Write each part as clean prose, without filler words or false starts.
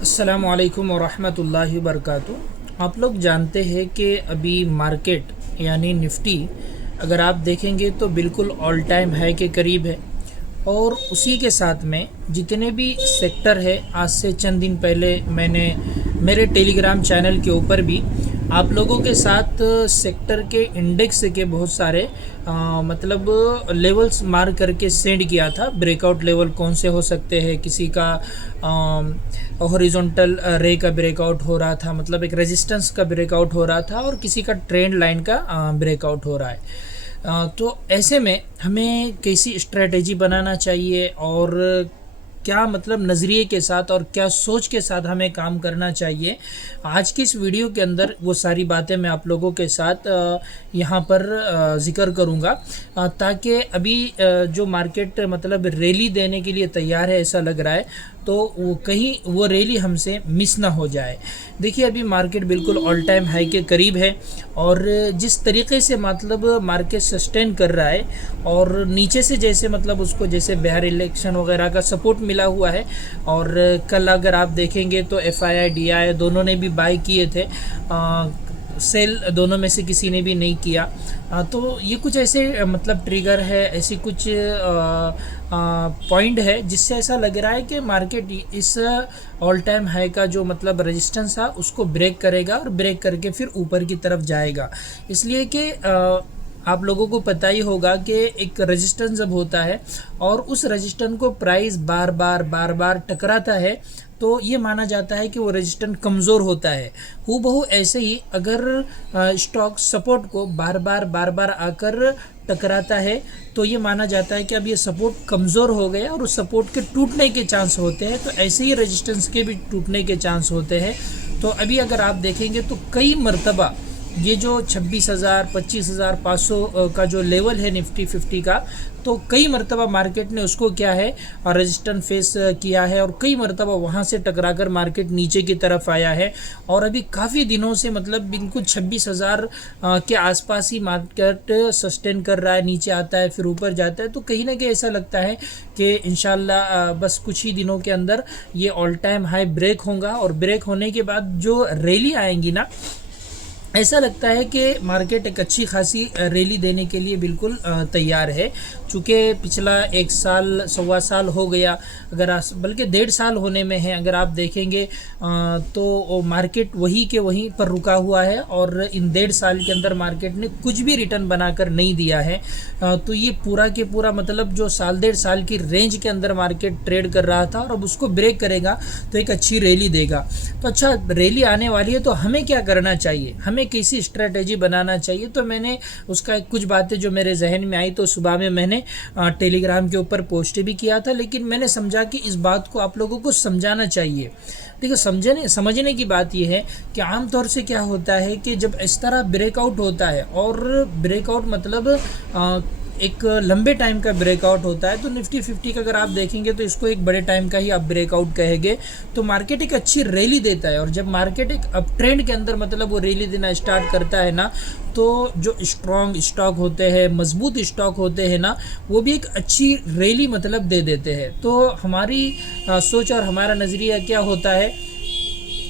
अस्सलामुअलैकुम वरहमतुल्लाहि वबरकातुहू। आप लोग जानते हैं कि अभी मार्केट यानी निफ़्टी अगर आप देखेंगे तो बिल्कुल ऑल टाइम हाई के करीब है। और उसी के साथ में जितने भी सेक्टर है, आज से चंद दिन पहले मैंने मेरे टेलीग्राम चैनल के ऊपर भी आप लोगों के साथ सेक्टर के इंडेक्स के बहुत सारे मतलब लेवल्स मार्क करके सेंड किया था। ब्रेकआउट लेवल कौन से हो सकते हैं, किसी का हॉरिजॉन्टल रे का ब्रेकआउट हो रहा था, मतलब एक रेजिस्टेंस का ब्रेकआउट हो रहा था, और किसी का ट्रेंड लाइन का ब्रेकआउट हो रहा है। तो ऐसे में हमें कैसी स्ट्रेटेजी बनाना चाहिए और क्या मतलब नज़रिए के साथ और क्या सोच के साथ हमें काम करना चाहिए, आज की इस वीडियो के अंदर वो सारी बातें मैं आप लोगों के साथ यहाँ पर ज़िक्र करूँगा, ताकि अभी जो मार्केट मतलब रैली देने के लिए तैयार है ऐसा लग रहा है, तो वो कहीं वो रैली हमसे मिस ना हो जाए। देखिए अभी मार्केट बिल्कुल ऑल टाइम हाई के करीब है, और जिस तरीके से मतलब मार्केट सस्टेन कर रहा है, और नीचे से जैसे मतलब उसको जैसे बिहार इलेक्शन वगैरह का सपोर्ट मिला हुआ है। और कल अगर आप देखेंगे तो FII DI दोनों ने भी बाय किए थे, सेल दोनों में से किसी ने भी नहीं किया। तो ये कुछ ऐसे मतलब ट्रिगर है, ऐसी कुछ पॉइंट है जिससे ऐसा लग रहा है कि मार्केट इस ऑल टाइम हाई का जो मतलब रेजिस्टेंस था उसको ब्रेक करेगा, और ब्रेक करके फिर ऊपर की तरफ जाएगा। इसलिए कि आप लोगों को पता ही होगा कि एक रेजिस्टेंस जब होता है और उस रेजिस्टेंस को प्राइस बार बार टकराता है, तो ये माना जाता है कि वो रेजिस्टेंस कमज़ोर होता है। हूबहू ऐसे ही अगर स्टॉक सपोर्ट को बार बार आकर टकराता है, तो ये माना जाता है कि अब ये सपोर्ट कमज़ोर हो गया और उस सपोर्ट के टूटने के चांस होते हैं। तो ऐसे ही रेजिस्टेंस के भी टूटने के चांस होते हैं। तो अभी अगर आप देखेंगे तो कई मरतबा ये जो 26,000 25,500 का जो लेवल है निफ्टी 50 का, तो कई मरतबा मार्केट ने उसको क्या है रेजिस्टेंस फेस किया है, और कई मरतबा वहाँ से टकराकर मार्केट नीचे की तरफ आया है। और अभी काफ़ी दिनों से मतलब बिल्कुल 26,000 के आसपास ही मार्केट सस्टेन कर रहा है, नीचे आता है फिर ऊपर जाता है। तो कहीं ना कहीं ऐसा लगता है कि इंशाल्लाह बस कुछ ही दिनों के अंदर ये ऑल टाइम हाई ब्रेक होगा, और ब्रेक होने के बाद जो रैली आएंगी ना, ऐसा लगता है कि मार्केट एक अच्छी खासी रैली देने के लिए बिल्कुल तैयार है। चूँकि पिछला 1 साल सवा साल हो गया, अगर बल्कि 1.5 साल होने में है, अगर आप देखेंगे तो मार्केट वहीं के वहीं पर रुका हुआ है, और इन 1.5 साल के अंदर मार्केट ने कुछ भी रिटर्न बनाकर नहीं दिया है। तो ये पूरा के पूरा मतलब जो साल 1.5 साल की रेंज के अंदर मार्केट ट्रेड कर रहा था, और अब उसको ब्रेक करेगा तो एक अच्छी रैली देगा। तो अच्छा रैली आने वाली है, तो हमें क्या करना चाहिए, हमें कैसी स्ट्रेटेजी बनाना चाहिए। तो मैंने उसका कुछ बातें जो मेरे जहन में आई, तो सुबह में मैंने टेलीग्राम के ऊपर पोस्ट भी किया था, लेकिन मैंने समझा कि इस बात को आप लोगों को समझाना चाहिए। देखो समझने की बात यह है कि आमतौर से क्या होता है कि जब इस तरह ब्रेकआउट होता है, और ब्रेकआउट मतलब एक लंबे टाइम का ब्रेकआउट होता है, तो निफ्टी 50 का अगर आप देखेंगे तो इसको एक बड़े टाइम का ही आप ब्रेकआउट कहेंगे, तो मार्केट एक अच्छी रैली देता है। और जब मार्केट एक अप ट्रेंड के अंदर मतलब वो रैली देना स्टार्ट करता है ना, तो जो स्ट्रॉन्ग स्टॉक होते हैं, मजबूत स्टॉक होते हैं ना, वो भी एक अच्छी रैली मतलब दे देते हैं। तो हमारी सोच और हमारा नज़रिया क्या होता है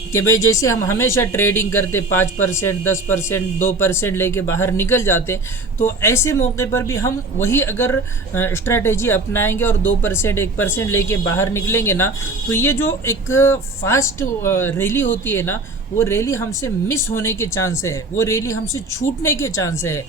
कि भाई जैसे हम हमेशा ट्रेडिंग करते 5%, 10%, 2% लेके बाहर निकल जाते, तो ऐसे मौके पर भी हम वही अगर स्ट्रैटेजी अपनाएंगे और 2%, 1% लेके बाहर निकलेंगे ना, तो ये जो एक फास्ट रैली होती है ना, वो रैली हमसे मिस होने के चांस है, वो रैली हमसे छूटने के चांस है।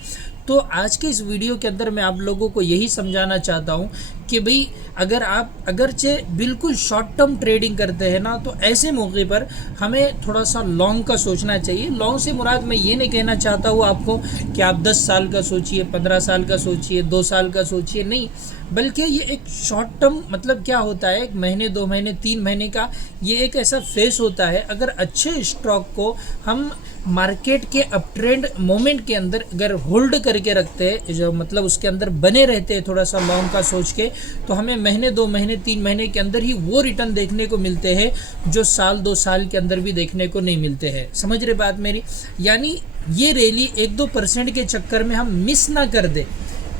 तो आज के इस वीडियो के अंदर मैं आप लोगों को यही समझाना चाहता हूँ कि भाई अगर आप अगरचे बिल्कुल शॉर्ट टर्म ट्रेडिंग करते हैं ना, तो ऐसे मौके पर हमें थोड़ा सा लॉन्ग का सोचना चाहिए। लॉन्ग से मुराद मैं ये नहीं कहना चाहता हूँ आपको कि आप 10 साल का सोचिए, 15 साल का सोचिए, 2 साल का सोचिए, नहीं, बल्कि ये एक शॉर्ट टर्म मतलब क्या होता है, 1 महीने, 2 महीने, 3 महीने का ये एक ऐसा फेस होता है। अगर अच्छे स्टॉक को हम मार्केट के अप ट्रेंड मोमेंट के अंदर अगर होल्ड करके रखते हैं, जो मतलब उसके अंदर बने रहते हैं थोड़ा सा लॉन्ग का सोच के, तो हमें महीने, 2 महीने, 3 महीने के अंदर ही वो रिटर्न देखने को मिलते हैं जो साल 2 साल के अंदर भी देखने को नहीं मिलते हैं। समझ रहे बात मेरी? यानी ये रैली 1-2% के चक्कर में हम मिस ना कर दे,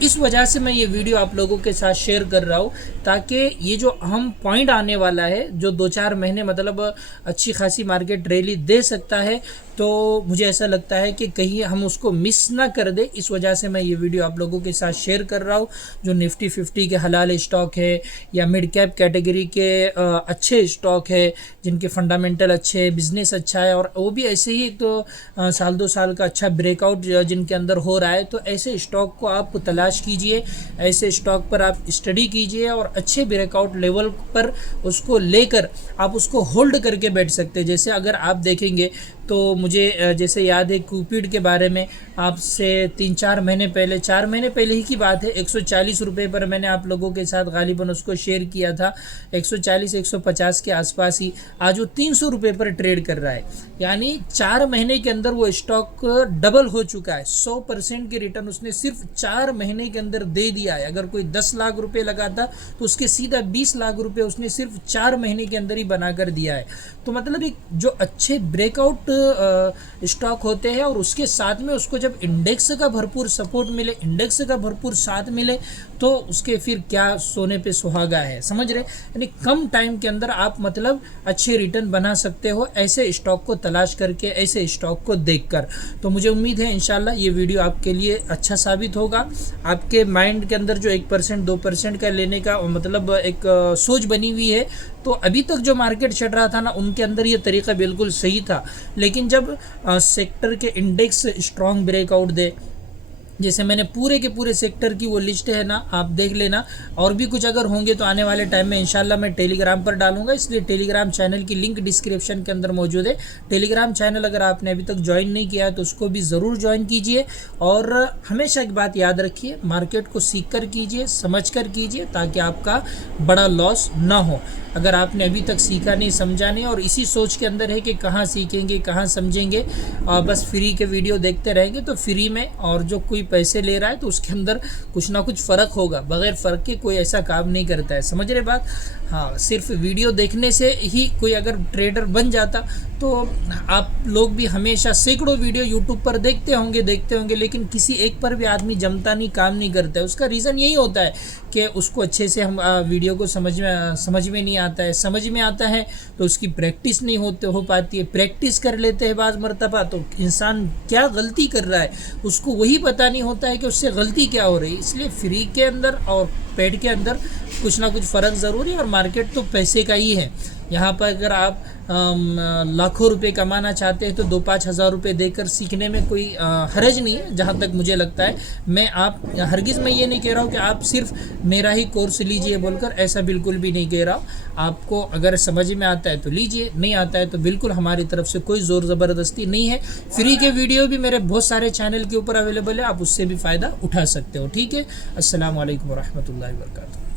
इस वजह से मैं ये वीडियो आप लोगों के साथ शेयर कर रहा हूँ, ताकि ये जो अहम पॉइंट आने वाला है, जो 2-4 महीने मतलब अच्छी खासी मार्केट रैली दे सकता है, तो मुझे ऐसा लगता है कि कहीं हम उसको मिस ना कर दे। इस वजह से मैं ये वीडियो आप लोगों के साथ शेयर कर रहा हूँ। जो निफ्टी 50 के हलाल स्टॉक है या मिड कैप कैटेगरी के अच्छे स्टॉक है, जिनके फंडामेंटल अच्छे है, बिजनेस अच्छा है, और वो भी ऐसे ही तो साल 2 साल का अच्छा ब्रेकआउट जिनके अंदर हो रहा है, तो ऐसे स्टॉक को आप तलाश कीजिए, ऐसे स्टॉक पर आप स्टडी कीजिए और अच्छे ब्रेकआउट लेवल पर उसको लेकर आप उसको होल्ड करके बैठ सकते हैं। जैसे अगर आप देखेंगे तो मुझे जैसे याद है क्यूपिड के बारे में आपसे 3-4 महीने पहले, 4 महीने पहले ही की बात है, 140 रुपये पर मैंने आप लोगों के साथ गालिबन उसको शेयर किया था, 140-150 के आसपास ही। आज वो 300 रुपये पर ट्रेड कर रहा है, यानी 4 महीने के अंदर वो स्टॉक डबल हो चुका है। 100% के रिटर्न उसने सिर्फ 4 महीने के अंदर दे दिया है। अगर कोई 10 लाख रुपए लगाता तो उसके सीधा 20 लाख रुपए उसने सिर्फ 4 महीने के अंदर ही बनाकर दिया है। तो मतलब एक जो अच्छे ब्रेकआउट स्टॉक होते हैं और उसके साथ में उसको जब इंडेक्स का भरपूर सपोर्ट मिले, इंडेक्स का भरपूर साथ मिले, तो उसके फिर क्या सोने पे सुहागा है, समझ रहे। यानी कम टाइम के अंदर आप मतलब अच्छे रिटर्न बना सकते हो ऐसे स्टॉक को तलाश करके, ऐसे स्टॉक को देखकर। तो मुझे उम्मीद है इंशाल्लाह ये वीडियो आपके लिए अच्छा साबित होगा। आपके माइंड के अंदर जो 1% 2% का लेने का मतलब एक सोच बनी हुई है, तो अभी तक जो मार्केट चढ़ रहा था ना, उनके अंदर ये तरीका बिल्कुल सही था। लेकिन जब सेक्टर के इंडेक्स स्ट्रॉन्ग ब्रेकआउट दे, जैसे मैंने पूरे के पूरे सेक्टर की वो लिस्ट है ना, आप देख लेना। और भी कुछ अगर होंगे तो आने वाले टाइम में इंशाल्लाह मैं टेलीग्राम पर डालूंगा, इसलिए टेलीग्राम चैनल की लिंक डिस्क्रिप्शन के अंदर मौजूद है। टेलीग्राम चैनल अगर आपने अभी तक ज्वाइन नहीं किया है तो उसको भी ज़रूर ज्वाइन कीजिए। और हमेशा एक बात याद रखिए, मार्केट को सीख कर कीजिए, समझ कर कीजिए, ताकि आपका बड़ा लॉस ना हो। अगर आपने अभी तक सीखा नहीं, समझा नहीं और इसी सोच के अंदर है कि कहाँ सीखेंगे, कहाँ समझेंगे, और बस फ्री के वीडियो देखते रहेंगे, तो फ्री में और जो कोई पैसे ले रहा है तो उसके अंदर कुछ ना कुछ फ़र्क होगा। बगैर फ़र्क के कोई ऐसा काम नहीं करता है, समझ रहे बात। हाँ, सिर्फ वीडियो देखने से ही कोई अगर ट्रेडर बन जाता तो आप लोग भी हमेशा सैकड़ों वीडियो यूट्यूब पर देखते होंगे, लेकिन किसी एक पर भी आदमी जमता नहीं, काम नहीं करता है। उसका रीज़न यही होता है कि उसको अच्छे से हम वीडियो को समझ में नहीं आता है। समझ में आता है तो उसकी प्रैक्टिस नहीं हो पाती है। प्रैक्टिस कर लेते हैं बाज़ मरतबा तो इंसान क्या गलती कर रहा है उसको वही पता नहीं होता है कि उससे गलती क्या हो रही है। इसलिए फ्री के अंदर और पेड के अंदर कुछ ना कुछ फ़र्क ज़रूरी है। और मार्केट तो पैसे का ही है। यहाँ पर अगर आप लाखों रुपए कमाना चाहते हैं तो 2-5 हज़ार रुपये देकर सीखने में कोई हरज नहीं है, जहाँ तक मुझे लगता है। हरगिज़ मैं ये नहीं कह रहा हूँ कि आप सिर्फ मेरा ही कोर्स लीजिए बोलकर, ऐसा बिल्कुल भी नहीं कह रहा हूँ। आपको अगर समझ में आता है तो लीजिए, नहीं आता है तो बिल्कुल हमारी तरफ से कोई ज़ोर ज़बरदस्ती नहीं है। फ्री के वीडियो भी मेरे बहुत सारे चैनल के ऊपर अवेलेबल है, आप उससे भी फ़ायदा उठा सकते हो। ठीक है, अस्सलाम वालेकुम रहमतुल्लाहि व बरकातहू।